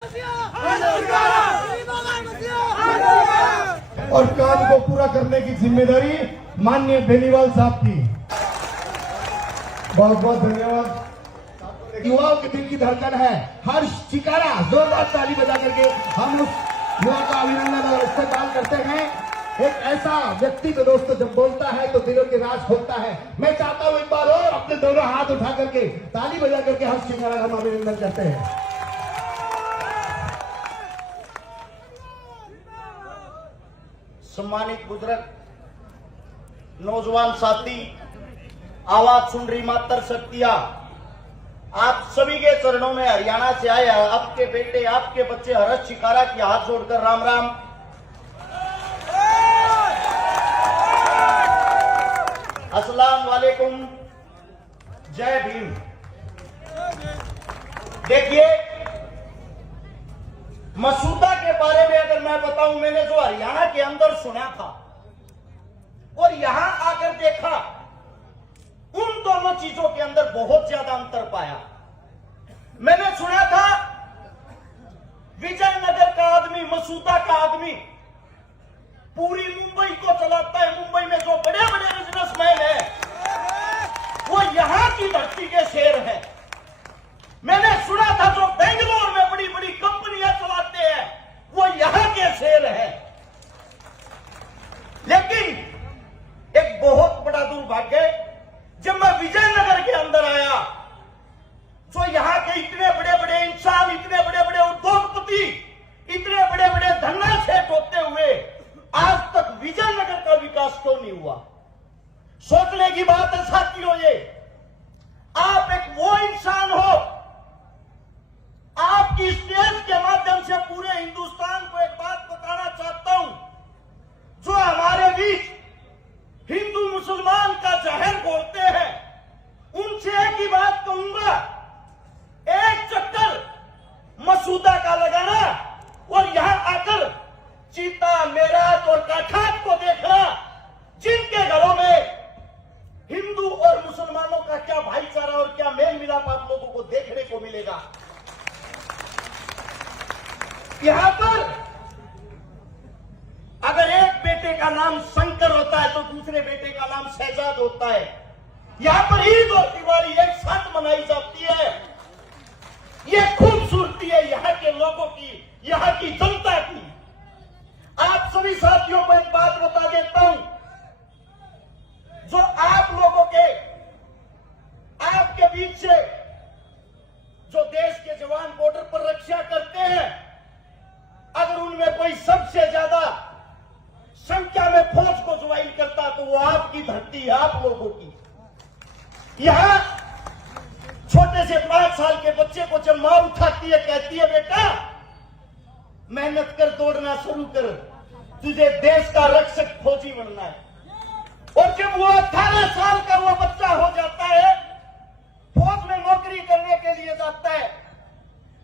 और काम को पूरा करने की जिम्मेदारी माननीय बेनीवाल साहब की। बहुत बहुत धन्यवाद। युवाओं के दिल की धड़कन है हर्ष चिकारा, जोरदार ताली बजा करके हम उस युवा का अभिनंदन और इस्तेमाल करते हैं। एक ऐसा व्यक्ति तो दोस्तों जब बोलता है तो दिलों के राज खोलता है। मैं चाहता हूं एक बार और अपने दोनों हाथ उठा करके ताली बजा करके हर्ष चिकारा हम अभिनंदन करते हैं। सम्मानित बुजुर्ग, नौजवान साथी, आवाज सुन रही मातर शक्तियां, आप सभी के चरणों में हरियाणा से आए आपके बेटे, आपके बच्चे हर्ष चिकारा की हाथ जोड़कर राम राम। अस्सलाम वालेकुम, जय भीम। देखिए, मसूदा के बारे में अगर मैं बताऊं, मैंने जो हरियाणा के अंदर सुना था और यहां आकर देखा, उन दोनों चीजों के अंदर बहुत ज्यादा अंतर पाया। मैंने सुना था विजयनगर का आदमी, मसूदा का आदमी पूरी मुंबई को चलाता है। मुंबई में जो बड़े बड़े बिजनेसमैन है वो यहां की धरती के शेर है। मैंने सुना था जो बेंगलोर में बड़ी बड़ी कंपनियां चलाते हैं वो यहां के शेर है। लेकिन एक बहुत बड़ा दुर्भाग्य, जब मैं विजयनगर के अंदर आया तो यहां के इतने बड़े बड़े इंसान, इतने बड़े बड़े उद्योगपति, इतने बड़े बड़े धन्ना सेठ होते हुए आज तक विजयनगर का विकास क्यों नहीं हुआ? सोचने की बात है साथियों। ये आप एक वो इंसान हो, आपकी स्टेज के माध्यम से पूरे हिंदुस्तान को एक बात बताना चाहता हूं। जो हमारे बीच हिंदू मुसलमान का जहर बोलते हैं, उनसे एक ही बात कहूंगा, एक चक्कर मसूदा का लगाना और यहां आकर चीता, मेराज और काठात को देखना, जिनके घरों में हिंदू और मुसलमानों का क्या भाईचारा और क्या मेल मिलाप आप लोगों को देखने को मिलेगा। यहां पर अगर एक बेटे का नाम शंकर होता है तो दूसरे बेटे का नाम शहजाद होता है। यहां पर ईद और दिवाली एक साथ मनाई जाती है। यह खूबसूरती है यहां के लोगों की, यहां की जनता की। आप सभी साथियों को एक बात बता देता हूं, जो आप लोगों के, आपके बीच से जो देश के जवान बॉर्डर पर रक्षा करते हैं, अगर उनमें कोई सबसे ज्यादा संख्या में फौज को ज्वाइन करता तो वो आपकी धरती है, आप लोगों की। यहां छोटे से 5 साल के बच्चे को जब मां उठाती है, कहती है बेटा मेहनत कर, दौड़ना शुरू कर, तुझे देश का रक्षक फौजी बनना है। और जब वो 18 साल का वो बच्चा हो जाता है, फौज में नौकरी करने के लिए जाता है,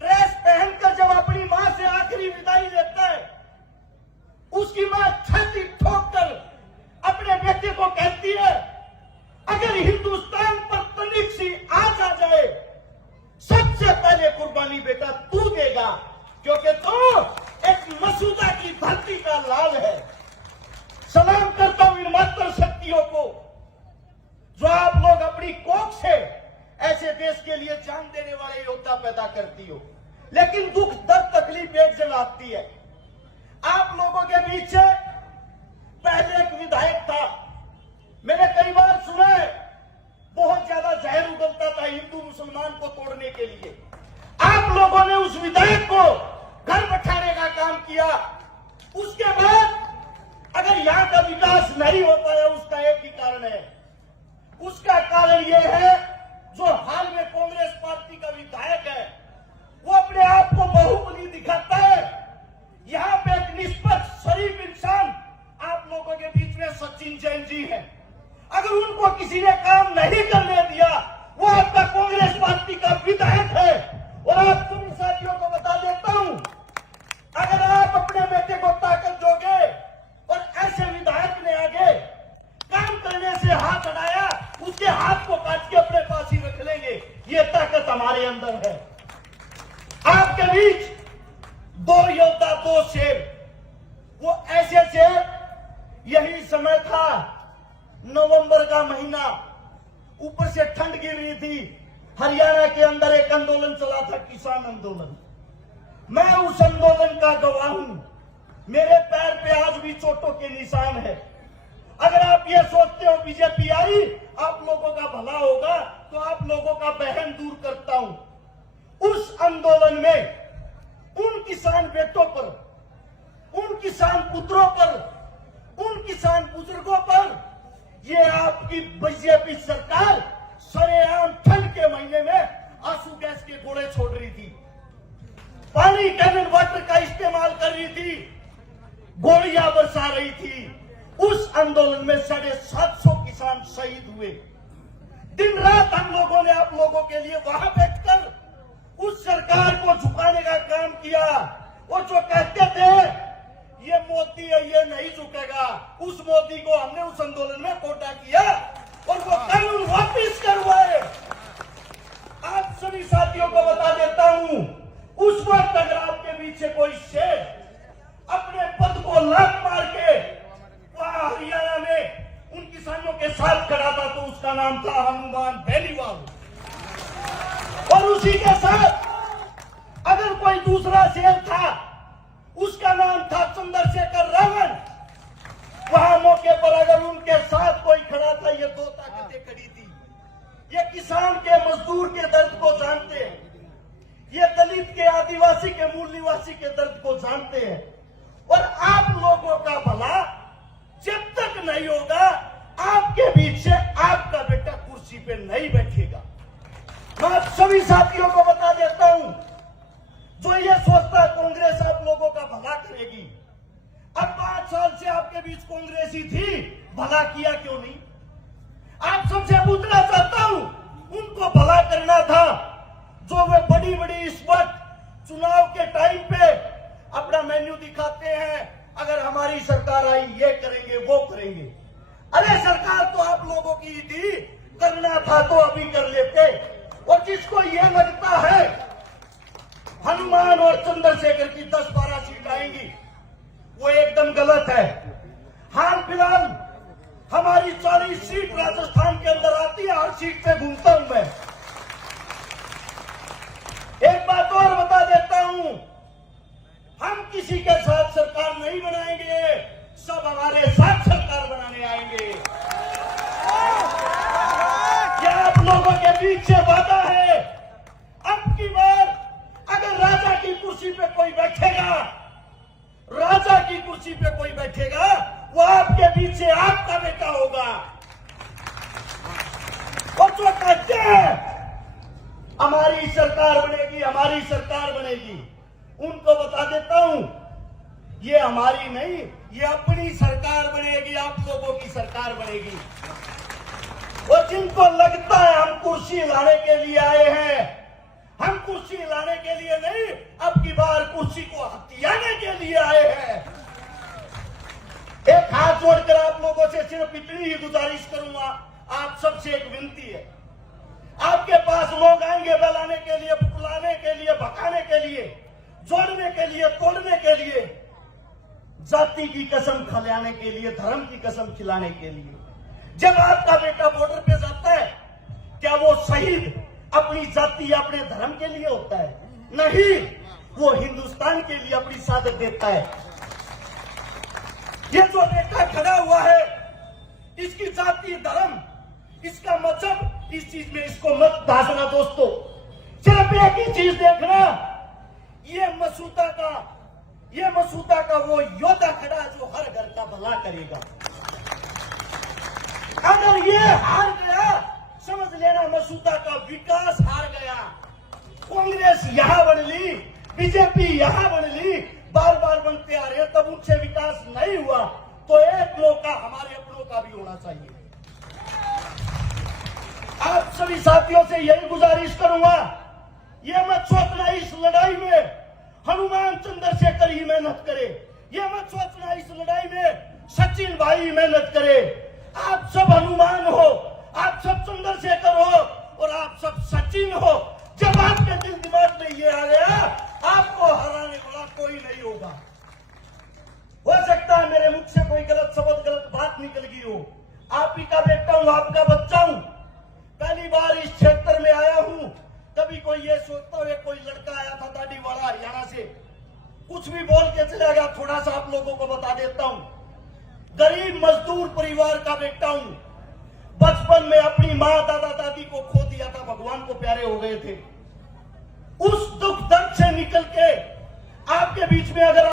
ड्रेस पहनकर जब अपनी मां से आखिरी विदाई लेता है, उसकी मां छाती ठोककर अपने बेटे को कहती है, अगर हिंदुस्तान पर तनिक सी आंच आ जाए, सबसे पहले कुर्बानी बेटा तू देगा, क्योंकि तू एक मसूदा की धरती का लाल है। सलाम करता हूं इन मातर शक्तियों को, जो आप लोग अपनी कोख से ऐसे देश के लिए जान देने वाले योद्धा पैदा करती हो। लेकिन दुख, दर्द, तकलीफ एक जगह आती है। आप लोगों के बीच से पहले एक विधायक था, मैंने कई बार सुना है, बहुत ज्यादा जहर उगलता था हिंदू मुसलमान को तोड़ने के लिए। आप लोगों ने उस विधायक को घर बैठाने का काम किया। उसके बाद अगर यहां का विकास नहीं होता है, उसका एक ही कारण है। उसका कारण यह है, जो हाल में कांग्रेस पार्टी का विधायक है, वो अपने आप को बाहुबली दिखाता है। यहां पे एक निष्पक्ष, शरीफ इंसान आप लोगों के बीच में सचिन जैन जी है। अगर उनको किसी ने काम नहीं करने दिया, वो आपका कांग्रेस पार्टी का विधायक है। और आप सभी साथियों को बता देता हूं, अगर आप अपने बेटे को ताकत दोगे और ऐसे विधायक ने आगे काम करने से हाथ हटाया, उसके हाथ को काट के अपने पास ही रख लेंगे। ये ताकत हमारे अंदर है। आपके बीच दो योद्धा दो शेर, वो ऐसे शेर। यही समय था, नवंबर का महीना, ऊपर से ठंड गिर रही थी। हरियाणा के अंदर एक आंदोलन चला था, किसान आंदोलन। मैं उस आंदोलन का गवाह हूं। मेरे पैर पे आज भी चोटों के निशान है। अगर आप ये सोचते हो बीजेपी आई आप लोगों का भला होगा, तो आप लोगों का बहन दूर करता हूं। उस आंदोलन में उन किसान बेटों पर, उन किसान पुत्रों पर, उन किसान बुजुर्गों पर ये आपकी बीजेपी सरकार सरेआम ठंड के महीने में आंसू गैस के गोले छोड़ रही थी, पानी कैनन वाटर का इस्तेमाल कर रही थी, गोलियां बरसा रही थी। उस आंदोलन में 750 किसान शहीद हुए। दिन रात हम लोगों ने आप लोगों के लिए वहां बैठकर उस सरकार को झुकाने का काम किया। वो जो कहते थे ये मोदी है, ये नहीं झुकेगा, उस मोदी को हमने उस आंदोलन में कोटा किया और वो कानून वापिस करवाए। आप सभी साथियों को बता देता हूं, उस वक्त अगर आपके पीछे कोई शेर अपने पद को लात मार के वहां हरियाणा में उन किसानों के साथ खड़ा था, तो उसका नाम था हनुमान बेनीवाल। और उसी के साथ अगर कोई दूसरा शेर था, उसका नाम था चंद्रशेखर रावण। वहां मौके पर अगर उनके साथ कोई खड़ा था, ये दो ताकतें खड़ी थी। ये किसान के मजदूर के दर्द को जानते हैं, ये दलित के आदिवासी के मूल निवासी के दर्द को जानते हैं। और आप लोगों का भला जब तक नहीं होगा, आपके बीच से आपका बेटा कुर्सी पे नहीं बैठेगा। मैं आप सभी साथियों को बता देता हूं, जो ये सोचता कांग्रेस आप लोगों का भला करेगी, अब 5 साल से आपके बीच कांग्रेस ही थी, भला किया क्यों नहीं? आप सबसे पूछना चाहता हूं, उनको भला करना था जो वे बड़ी बड़ी इस वक्त चुनाव के टाइम पे अपना मेन्यू दिखाते हैं, अगर हमारी सरकार आई ये करेंगे वो करेंगे। अरे सरकार तो आप लोगों की ही थी, करना था तो अभी कर लेते। और जिसको ये लगता है हनुमान और चंद्रशेखर की 10-12 सीट आएंगी, वो एकदम गलत है। हाल फिलहाल हमारी 40 सीट राजस्थान के अंदर आती है, हर सीट पे घूमता हूं मैं। एक बात और बता देता हूं, हम किसी के साथ सरकार नहीं बनाएंगे, सब हमारे साथ सरकार बनाने आएंगे। क्या आप लोगों के बीच से वादा है, अब की बार अगर राजा की कुर्सी पे कोई बैठेगा, राजा की कुर्सी पे कोई बैठेगा, वो आपके बीच से आपका बेटा होगा। और जो कहते हैं हमारी सरकार बनेगी, हमारी सरकार बनेगी, उनको बता देता हूं ये हमारी नहीं, ये अपनी सरकार बनेगी, आप लोगों की सरकार बनेगी। और जिनको लगता है हम कुर्सी लाने के लिए आए हैं, हम कुर्सी लाने के लिए नहीं, अब की बार कुर्सी को हथियाने के लिए आए हैं। एक हाथ जोड़कर आप लोगों से सिर्फ इतनी ही गुजारिश करूंगा, आप सबसे एक विनती है, आपके पास लोग आएंगे बलाने के लिए, बुलाने के लिए, भगाने के लिए, जोड़ने के लिए, तोड़ने के लिए, जाति की कसम खिलाने के लिए, धर्म की कसम खिलाने के लिए। जब आपका बेटा बॉर्डर पे जाता है, क्या वो शहीद अपनी जाति या अपने धर्म के लिए होता है? नहीं, वो हिंदुस्तान के लिए अपनी शहादत देता है। ये जो बेटा खड़ा हुआ है, इसकी जाति, धर्म, इसका मजहब, इस चीज में इसको मत दासना दोस्तों। सिर्फ एक ही चीज देखना, ये मसूदा का वो योद्धा खड़ा जो हर घर का भला करेगा। अगर ये हार गया, समझ लेना मसूदा का विकास हार गया। कांग्रेस यहां बन ली, बीजेपी यहां बन ली, बार बार बनते आ रहे हैं, तब उनसे विकास नहीं हुआ, तो एक मौका हमारे अपनों का भी होना चाहिए। आप सभी साथियों से यही गुजारिश करूंगा, ये मत सोचना इस लड़ाई में हनुमान चंद्रशेखर ही मेहनत करे, ये मत सोचना इस लड़ाई में सचिन भाई मेहनत करे। आप सब हनुमान हो, आप सब चंद्रशेखर हो और आप सब सचिन हो। जब आपके दिल दिमाग में ये आ गया, आपको हराने वाला कोई नहीं। हूं, आप ही का बेटा हूं, आपका बच्चा हूं। पहली बार इस क्षेत्र में आया हूं, तभी कोई ये सोचता हुए कोई लड़का आया था दाढ़ी वाला हरियाणा से, कुछ भी बोल के चला गया। थोड़ा सा आप लोगों को बता देता हूं, गरीब मजदूर परिवार का बेटा हूं। बचपन में अपनी मां दादा दादी को खो दिया था, भगवान को प्यारे हो गए थे। उस दुख दर्द से निकल के आपके बीच में अगर